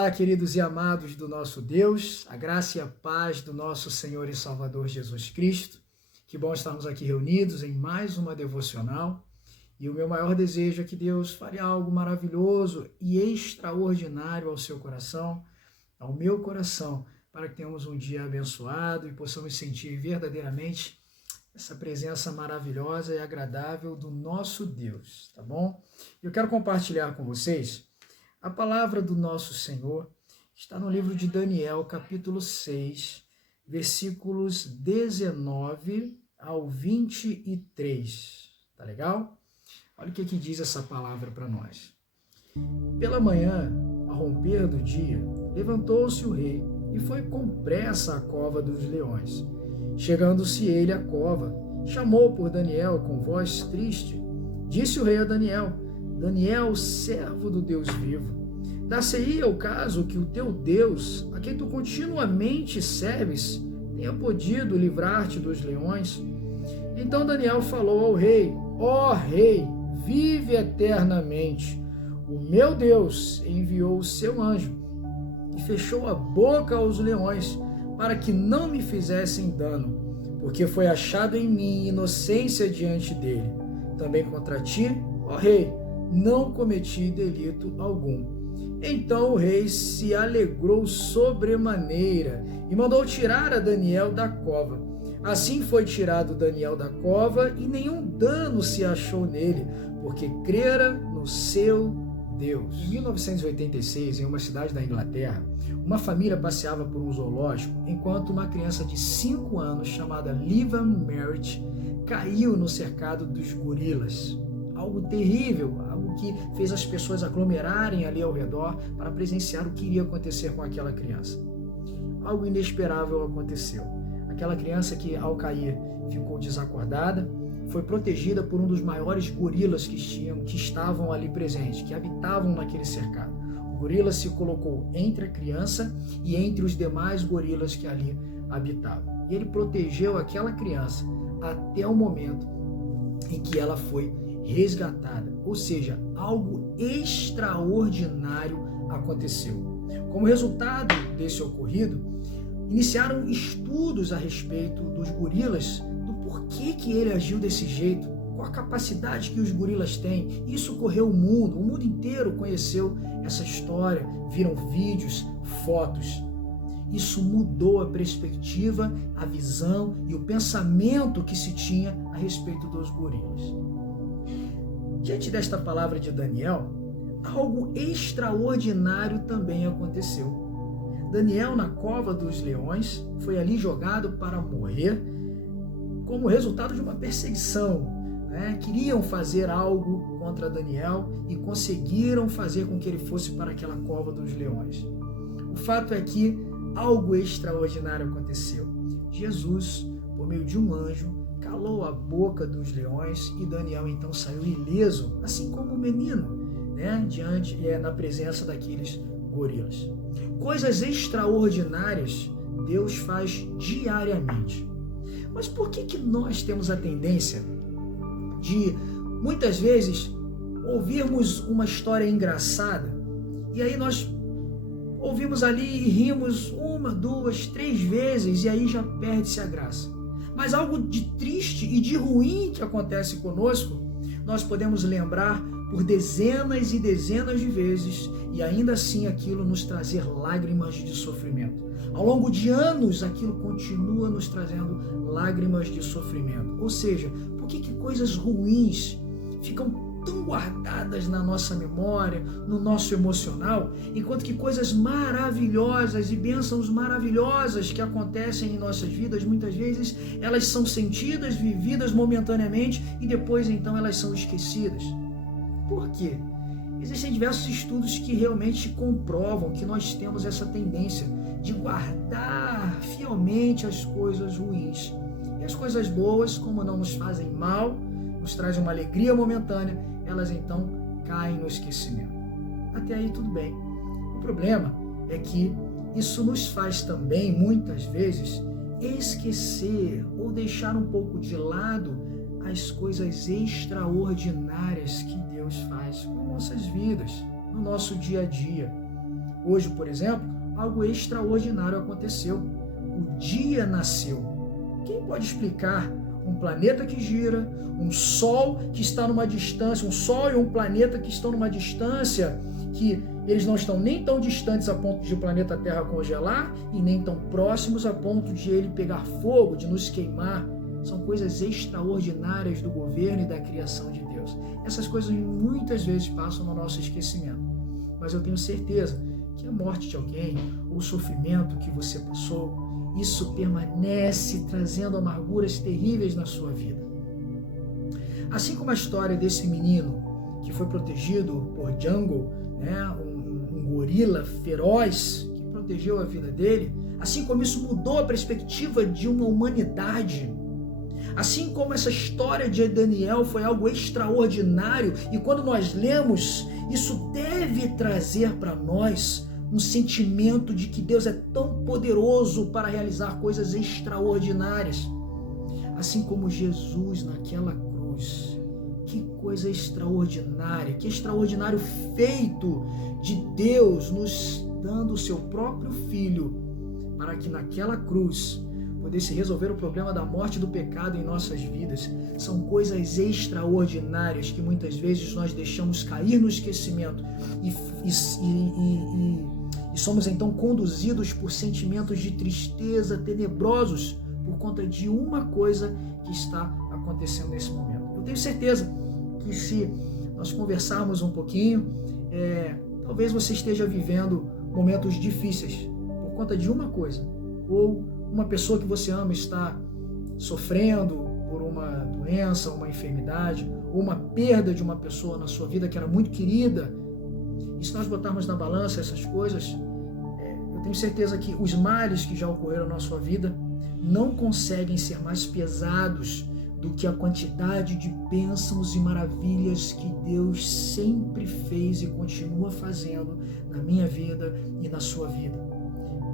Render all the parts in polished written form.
Olá, queridos e amados do nosso Deus, a graça e a paz do nosso Senhor e Salvador Jesus Cristo. Que bom estarmos aqui reunidos em mais uma devocional. E o meu maior desejo é que Deus fale algo maravilhoso e extraordinário ao seu coração, ao meu coração, para que tenhamos um dia abençoado e possamos sentir verdadeiramente essa presença maravilhosa e agradável do nosso Deus, tá bom? Eu quero compartilhar com vocês a palavra do nosso Senhor. Está no livro de Daniel, capítulo 6, versículos 19 ao 23. Tá legal? Olha o que diz essa palavra para nós. Pela manhã, ao romper do dia, levantou-se o rei e foi com pressa à cova dos leões. Chegando-se ele à cova, chamou por Daniel com voz triste. Disse o rei a Daniel: Daniel, servo do Deus vivo, dar-se-ia o caso que o teu Deus, a quem tu continuamente serves, tenha podido livrar-te dos leões? Então Daniel falou ao rei: ó rei, vive eternamente. O meu Deus enviou o seu anjo e fechou a boca aos leões para que não me fizessem dano, porque foi achado em mim inocência diante dele. Também contra ti, ó rei, não cometi delito algum. Então o rei se alegrou sobremaneira e mandou tirar a Daniel da cova. Assim foi tirado Daniel da cova e nenhum dano se achou nele, porque crera no seu Deus. Em 1986, em uma cidade da Inglaterra, uma família passeava por um zoológico enquanto uma criança de 5 anos chamada Livan Merritt caiu no cercado dos gorilas. Algo terrível, algo que fez as pessoas aglomerarem ali ao redor para presenciar o que iria acontecer com aquela criança. Algo inesperável aconteceu. Aquela criança que, ao cair, ficou desacordada, foi protegida por um dos maiores gorilas que estavam ali presentes, que habitavam naquele cercado. O gorila se colocou entre a criança e entre os demais gorilas que ali habitavam. E ele protegeu aquela criança até o momento em que ela foi resgatada, ou seja, algo extraordinário aconteceu. Como resultado desse ocorrido, iniciaram estudos a respeito dos gorilas, do porquê que ele agiu desse jeito, qual a capacidade que os gorilas têm. Isso correu o mundo inteiro conheceu essa história, viram vídeos, fotos. Isso mudou a perspectiva, a visão e o pensamento que se tinha a respeito dos gorilas. Diante desta palavra de Daniel, algo extraordinário também aconteceu. Daniel, na cova dos leões, foi ali jogado para morrer como resultado de uma perseguição. Queriam fazer algo contra Daniel e conseguiram fazer com que ele fosse para aquela cova dos leões. O fato é que algo extraordinário aconteceu. Jesus, por meio de um anjo, calou a boca dos leões e Daniel então saiu ileso, assim como o menino, na presença daqueles gorilas. Coisas extraordinárias Deus faz diariamente. Mas por que nós temos a tendência de, muitas vezes, ouvirmos uma história engraçada e aí nós ouvimos ali e rimos 1, 2, 3 vezes e aí já perde-se a graça? Mas algo de triste e de ruim que acontece conosco, nós podemos lembrar por dezenas e dezenas de vezes e ainda assim aquilo nos trazer lágrimas de sofrimento. Ao longo de anos aquilo continua nos trazendo lágrimas de sofrimento. Ou seja, por que coisas ruins ficam tão guardadas na nossa memória, no nosso emocional, enquanto que coisas maravilhosas e bênçãos maravilhosas que acontecem em nossas vidas, muitas vezes elas são sentidas, vividas momentaneamente e depois então elas são esquecidas? Por quê? Existem diversos estudos que realmente comprovam que nós temos essa tendência de guardar fielmente as coisas ruins. E as coisas boas, como não nos fazem mal, nos trazem uma alegria momentânea, elas então caem no esquecimento. Até aí tudo bem. O problema é que isso nos faz também, muitas vezes, esquecer ou deixar um pouco de lado as coisas extraordinárias que Deus faz com nossas vidas, no nosso dia a dia. Hoje, por exemplo, algo extraordinário aconteceu. O dia nasceu. Quem pode explicar um planeta que gira, um Sol que está numa distância, um Sol e um planeta que estão numa distância que eles não estão nem tão distantes a ponto de o planeta Terra congelar e nem tão próximos a ponto de ele pegar fogo, de nos queimar. São coisas extraordinárias do governo e da criação de Deus. Essas coisas muitas vezes passam no nosso esquecimento. Mas eu tenho certeza que a morte de alguém ou o sofrimento que você passou, isso permanece trazendo amarguras terríveis na sua vida. Assim como a história desse menino que foi protegido por Jungle, um gorila feroz que protegeu a vida dele, assim como isso mudou a perspectiva de uma humanidade, assim como essa história de Daniel foi algo extraordinário, e quando nós lemos, isso deve trazer para nós um sentimento de que Deus é tão poderoso para realizar coisas extraordinárias. Assim como Jesus naquela cruz. Que coisa extraordinária, que extraordinário feito de Deus nos dando o seu próprio Filho para que naquela cruz pudesse resolver o problema da morte e do pecado em nossas vidas. São coisas extraordinárias que muitas vezes nós deixamos cair no esquecimento e somos então conduzidos por sentimentos de tristeza tenebrosos por conta de uma coisa que está acontecendo nesse momento. Eu tenho certeza que se nós conversarmos um pouquinho, talvez você esteja vivendo momentos difíceis por conta de uma coisa, ou uma pessoa que você ama está sofrendo por uma doença, uma enfermidade, ou uma perda de uma pessoa na sua vida que era muito querida. E se nós botarmos na balança essas coisas, eu tenho certeza que os males que já ocorreram na sua vida não conseguem ser mais pesados do que a quantidade de bênçãos e maravilhas que Deus sempre fez e continua fazendo na minha vida e na sua vida.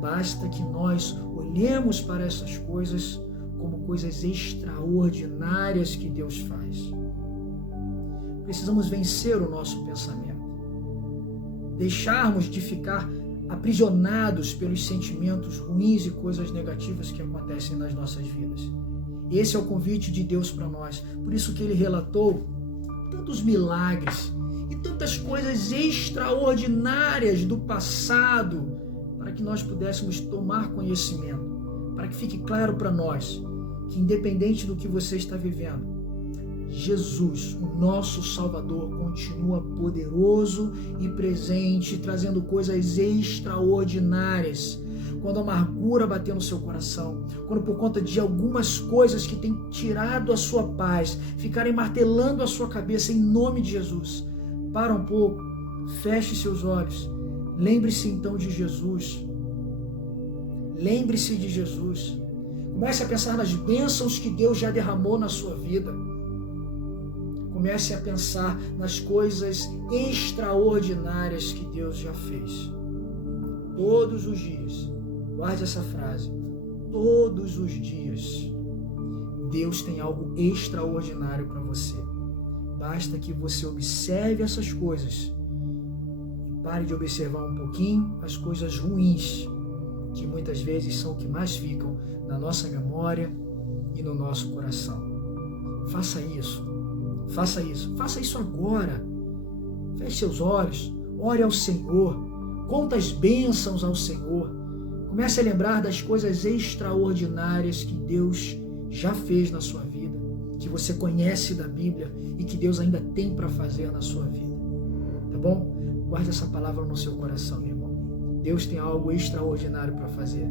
Basta que nós olhemos para essas coisas como coisas extraordinárias que Deus faz. Precisamos vencer o nosso pensamento. Deixarmos de ficar aprisionados pelos sentimentos ruins e coisas negativas que acontecem nas nossas vidas. Esse é o convite de Deus para nós. Por isso que Ele relatou tantos milagres e tantas coisas extraordinárias do passado, para que nós pudéssemos tomar conhecimento, para que fique claro para nós que, independente do que você está vivendo, Jesus, o nosso Salvador, continua poderoso e presente, trazendo coisas extraordinárias. Quando a amargura bater no seu coração, quando por conta de algumas coisas que têm tirado a sua paz, ficarem martelando a sua cabeça, em nome de Jesus, para um pouco, feche seus olhos. Lembre-se então de Jesus. Lembre-se de Jesus. Comece a pensar nas bênçãos que Deus já derramou na sua vida. Comece a pensar nas coisas extraordinárias que Deus já fez. Todos os dias, guarde essa frase, todos os dias, Deus tem algo extraordinário para você. Basta que você observe essas coisas. Pare de observar um pouquinho as coisas ruins, que muitas vezes são o que mais ficam na nossa memória e no nosso coração. Faça isso. Faça isso. Faça isso agora. Feche seus olhos. Ore ao Senhor. Conta as bênçãos ao Senhor. Comece a lembrar das coisas extraordinárias que Deus já fez na sua vida, que você conhece da Bíblia e que Deus ainda tem para fazer na sua vida. Tá bom? Guarde essa palavra no seu coração, meu irmão. Deus tem algo extraordinário para fazer.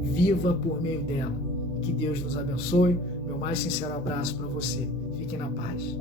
Viva por meio dela. Que Deus nos abençoe. Meu mais sincero abraço para você. Fique na paz.